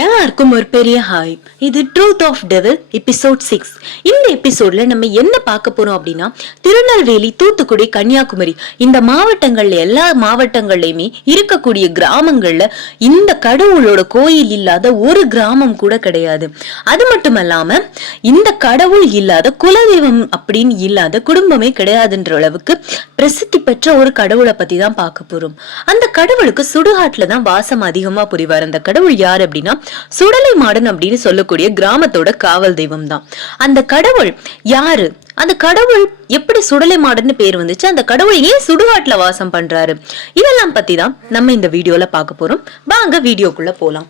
எல்லாருக்கும் ஒரு பெரிய ஹாய் இது truth of devil episode six இந்த எபிசோட்ல நம்ம என்ன பார்க்க போறோம் அப்படின்னா திருநெல்வேலி தூத்துக்குடி கன்னியாகுமரி இந்த மாவட்டங்கள்ல எல்லா மாவட்டங்கள்லயுமே இருக்கக்கூடிய கிராமங்கள்ல இந்த கடவுளோட கோயில் இல்லாத ஒரு கிராமம் கூட கிடையாது. அது மட்டும் இல்லாம இந்த கடவுள் இல்லாத குலதெய்வம் அப்படின்னு இல்லாத குடும்பமே கிடையாதுன்ற அளவுக்கு பிரசித்தி பெற்ற ஒரு கடவுளை பத்தி தான் பார்க்க போறோம். அந்த கடவுளுக்கு சுடுகாட்டுல தான் வாசம் அதிகமா புரிவார். அந்த கடவுள் யார் அப்படின்னா சுடலை மாடன் அப்படின்னு சொல்லக்கூடிய கிராமத்தோட காவல் தெய்வம் தான். அந்த கடவுள் யாரு? அந்த கடவுள் எப்படி சுடலை மாடன்னு பேர் வந்துச்சு? அந்த கடவுள் ஏன் சுடுகாட்டுல வாசம் பண்றாரு? இதெல்லாம் பத்தி தான் நம்ம இந்த வீடியோல பார்க்க போறோம். வாங்க வீடியோக்குள்ள போலாம்.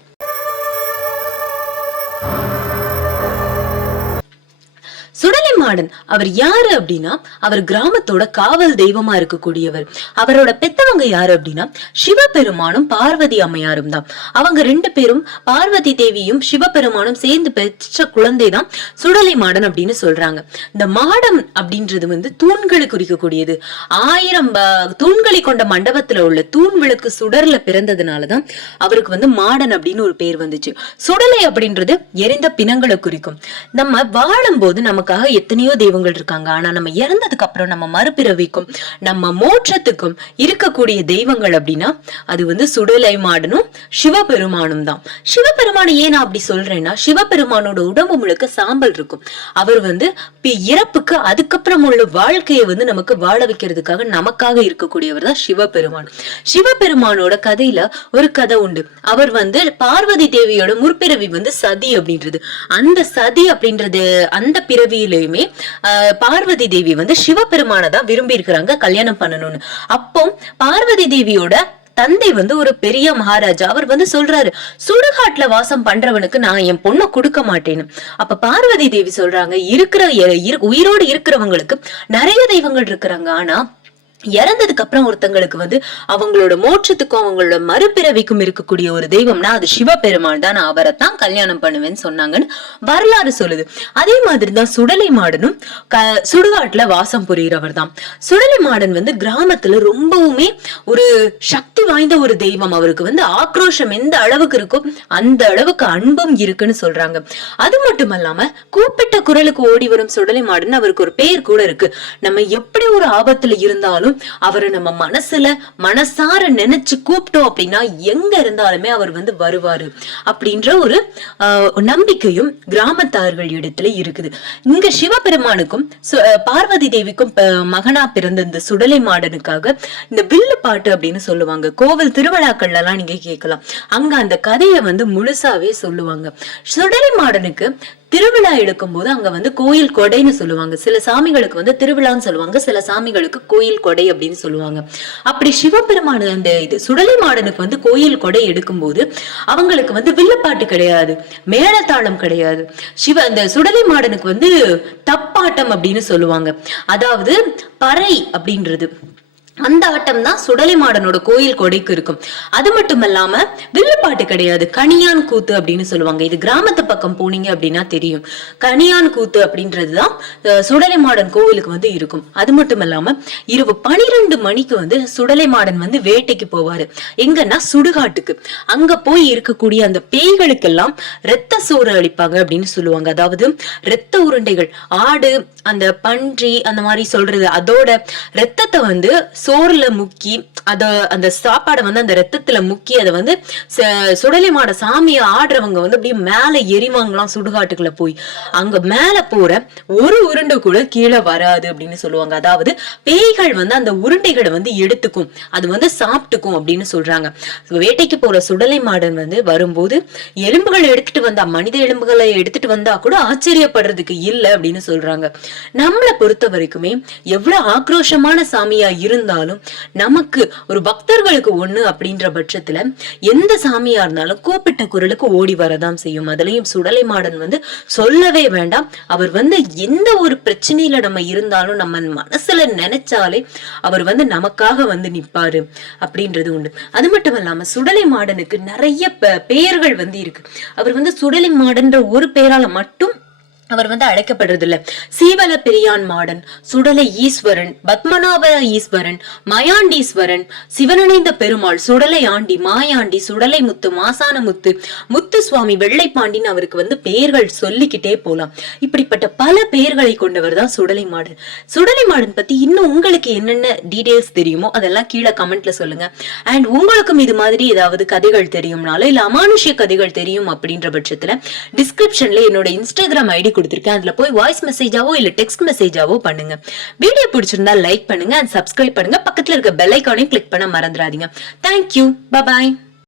மாடன். அவர் யாரு அப்படின்னா அவர் கிராமத்தோட காவல் தெய்வமா இருக்கக்கூடியவர். அவரோட பெத்தவங்க யாரு அப்படின்னா சிவபெருமானும் பார்வதி அம்மையாரும் தான். அவங்க ரெண்டு பேரும் பார்வதி தேவியும் சிவபெருமானும் சேர்ந்து பெற்ற குழந்தை தான் சுடலை மாடன் அப்படின்னு சொல்றாங்க. இந்த மாடம் அப்படின்றது வந்து தூண்களை குறிக்கக்கூடியது. ஆயிரம் தூண்களை கொண்ட மண்டபத்துல உள்ள தூண் விளக்கு சுடர்ல பிறந்ததுனாலதான் அவருக்கு வந்து மாடன் அப்படின்னு ஒரு பேர் வந்துச்சு. சுடலை அப்படின்றது எரிந்த பிணங்களை குறிக்கும். நம்ம வாழும் போது நமக்காக எத்தனை எத்தனையோ தெய்வங்கள் இருக்காங்க. ஆனா நம்ம இறந்ததுக்கு அப்புறம் நம்ம மறுபிறவிக்கும் நம்ம மோட்சத்துக்கும் இருக்கக்கூடிய தெய்வங்கள் அப்படின்னா அது வந்து சுடலை மாடனும் சிவபெருமானும் தான். சிவபெருமானை ஏன் நான் அப்படி சொல்றேன்னா சிவபெருமானோட உடம்பு முழுக்க சாம்பல் இருக்கும். அவர் வந்து இறப்புக்கு அதுக்கப்புறம் உள்ள வாழ்க்கையை வந்து நமக்கு வாழ வைக்கிறதுக்காக நமக்காக இருக்கக்கூடியவர் தான் சிவபெருமான். சிவபெருமானோட கதையில ஒரு கதை உண்டு. அவர் வந்து பார்வதி தேவியோட முற்பிறவி வந்து சதி அப்படின்றது. அந்த சதி அப்படின்றது அந்த பிறவியிலையுமே பார்வதி தேவி வந்து சிவபெருமானை தான் விரும்பி இருக்கிறாங்க கல்யாணம் பண்ணணும்னு. அப்போ பார்வதி தேவியோட தந்தை வந்து ஒரு பெரிய மகாராஜா. அவர் வந்து சொல்றாரு சுடுகாட்டுல வாசம் பண்றவனுக்கு நான் என் பொண்ணை கொடுக்க மாட்டேன்னு. அப்ப பார்வதி தேவி சொல்றாங்க இருக்கிற இரு- உயிரோடு இருக்கிறவங்களுக்கு நிறைய தெய்வங்கள் இருக்கிறாங்க. ஆனா இறந்ததுக்கு அப்புறம் ஒருத்தங்களுக்கு வந்து அவங்களோட மோட்சத்துக்கும் அவங்களோட மறுபிறவிக்கும் இருக்கக்கூடிய ஒரு தெய்வம்னா அது சிவபெருமான் தான் நான் அவரை தான் கல்யாணம் பண்ணுவேன்னு சொன்னாங்கன்னு வரலாறு சொல்லுது. அதே மாதிரி தான் சுடலை மாடனும் க சுடுகாட்டுல வாசம் புரிகிறவர் தான் சுடலை மாடன் வந்து கிராமத்துல ரொம்பவுமே ஒரு சக்தி வாய்ந்த ஒரு தெய்வம். அவருக்கு வந்து ஆக்ரோஷம் எந்த அளவுக்கு இருக்கோ அந்த அளவுக்கு அன்பும் இருக்குன்னு சொல்றாங்க. அது மட்டும் இல்லாம கூப்பிட்ட குரலுக்கு ஓடி வரும் சுடலை மாடன் அவருக்கு ஒரு பெயர் கூட இருக்கு. நம்ம எப்படி ஒரு ஆபத்துல இருந்தாலும் அவரை நம்ம மனசுல மனசார நினைச்சு கூப்பிட்டோம் அப்படின்னா எங்க இருந்தாலுமே அவர் வந்து வருவாரு அப்படின்ற ஒரு நம்பிக்கையும் கிராமத்தார்கள் இடத்துல இருக்குது. இங்க சிவபெருமானுக்கும் சு- பார்வதி தேவிக்கும் மகனா பிறந்த இந்த சுடலை மாடனுக்காக இந்த வில்லு பாட்டு அப்படின்னு சொல்லுவாங்க. கோவில் திருவிழாக்கள்ல எல்லாம் நீங்க கேட்கலாம். அங்க அந்த கதையை வந்து முழுசாவே சொல்லுவாங்க. சுடலை மாடனுக்கு திருவிழா எடுக்கும்போது அங்க வந்து கோயில் கொடைன்னு சொல்லுவாங்க. சில சாமிகளுக்கு வந்து திருவிழான்னு சொல்லுவாங்க. சில சாமிகளுக்கு கோயில் கொடை அப்படின்னு சொல்லுவாங்க. அப்படி சிவபெருமான அந்த இது சுடலை மாடனுக்கு வந்து கோயில் கொடை எடுக்கும்போது அவங்களுக்கு வந்து வில்லுப்பாட்டு கிடையாது. மேளதாளம் கிடையாது. சிவ அந்த சுடலை மாடனுக்கு வந்து தப்பாட்டம் அப்படின்னு சொல்லுவாங்க. அதாவது பறை அப்படின்றது. அந்த ஆட்டம் தான் சுடலை மாடனோட கோயில் கொடைக்கு இருக்கும். அது மட்டும் இல்லாம வில்லுப்பாட்டு கிடையாது. கனியான் கூத்து அப்படின்னு சொல்லுவாங்க. இது கிராமத்து பக்கம் போனீங்க அப்படின்னா தெரியும். கனியான் கூத்து அப்படின்றதுதான் அஹ், சுடலை மாடன் கோவிலுக்கு வந்து இருக்கும். அது மட்டும் இல்லாம இரவு பனிரெண்டு மணிக்கு வந்து சுடலை மாடன் வந்து வேட்டைக்கு போவாரு. எங்கன்னா சுடுகாட்டுக்கு. அங்க போய் இருக்கக்கூடிய அந்த பேய்களுக்கெல்லாம் ரத்த சோறு அளிப்பாங்க அப்படின்னு சொல்லுவாங்க. அதாவது ரத்த உருண்டைகள் ஆடு அந்த பன்றி அந்த மாதிரி சொல்றது அதோட ரத்தத்தை வந்து சோறுல முக்கி அத அந்த சாப்பாடை வந்து அந்த ரத்தத்துல முக்கி அதை வந்து சுடலை மாட சாமியை ஆடுறவங்க வந்து அப்படியே மேல எரிவாங்களாம் சுடுகாட்டுக்குள்ள போய் அங்க மேல போற ஒரு உருண்டை கூட கீழே வராது அப்படின்னு சொல்லுவாங்க. அதாவது பேய்கள் வந்து அந்த உருண்டைகளை வந்து எடுத்துக்கும் அது வந்து சாப்பிட்டுக்கும் அப்படின்னு சொல்றாங்க. வேட்டைக்கு போற சுடலை மாடன் வந்து வரும்போது எலும்புகளை எடுத்துட்டு வந்தா மனித எலும்புகளை எடுத்துட்டு வந்தா கூட ஆச்சரியப்படுறதுக்கு இல்ல அப்படின்னு சொல்றாங்க. நம்மளை பொறுத்த வரைக்குமே எவ்வளவு ஆக்ரோஷமான சாமியா இருந்தாலும் நமக்கு ஒரு பக்தர்களுக்கு ஒண்ணு அப்படின்ற பட்சத்துல எந்த சாமியா இருந்தாலும் கூப்பிட்ட குரலுக்கு ஓடி வரதான் செய்யும். அதுலயும் சுடலை மாடன் வந்து சொல்லவே வேண்டாம். அவர் வந்து எந்த ஒரு பிரச்சனையில நம்ம இருந்தாலும் நம்ம மனசுல நினைச்சாலே அவர் வந்து நமக்காக வந்து நிப்பாரு அப்படின்றது உண்டு. அது மட்டும் இல்லாம சுடலை மாடனுக்கு நிறைய பெயர்கள் வந்து இருக்கு. அவர் வந்து சுடலை மாடன்ற ஒரு பெயரால மட்டும் அவர் வந்து அழைக்கப்படுறது இல்ல சீவல பெரியான் மாடன் சுடலை ஈஸ்வரன் பத்மநாப ஈஸ்வரன் மயாண்டீஸ்வரன் சிவனணைந்த பெருமாள் சுடலை ஆண்டி மாயாண்டி சுடலை முத்து மாசான முத்து முத்து சுவாமி வெள்ளைப்பாண்டின்னு அவருக்கு வந்து பெயர்கள் சொல்லிக்கிட்டே போலாம். இப்படிப்பட்ட பல பெயர்களை கொண்டவர் தான் சுடலை மாடன். சுடலை மாடன் பத்தி இன்னும் உங்களுக்கு என்னென்ன டீடைல்ஸ் தெரியுமோ அதெல்லாம் கீழே கமெண்ட்ல சொல்லுங்க. அண்ட் உங்களுக்கும் இது மாதிரி ஏதாவது கதைகள் தெரியும்னாலும் இல்ல அமானுஷ்ய கதைகள் தெரியும் அப்படின்ற பட்சத்துல டிஸ்கிரிப்ஷன்ல என்னோட இன்ஸ்டாகிராம் ஐடி கொடுத்துருக்கேன். அதுல போய் வாய்ஸ் மெசேஜாவோ இல்ல டெக்ஸ்ட் மெசேஜாவோ பண்ணுங்க. வீடியோ பிடிச்சிருந்தா லைக் பண்ணுங்க அண்ட் சப்ஸ்கிரைப் பண்ணுங்க. பக்கத்துல இருக்க பெல் ஐக்கானையும் கிளிக் பண்ண மறந்துடாதீங்க. Thank you bye bye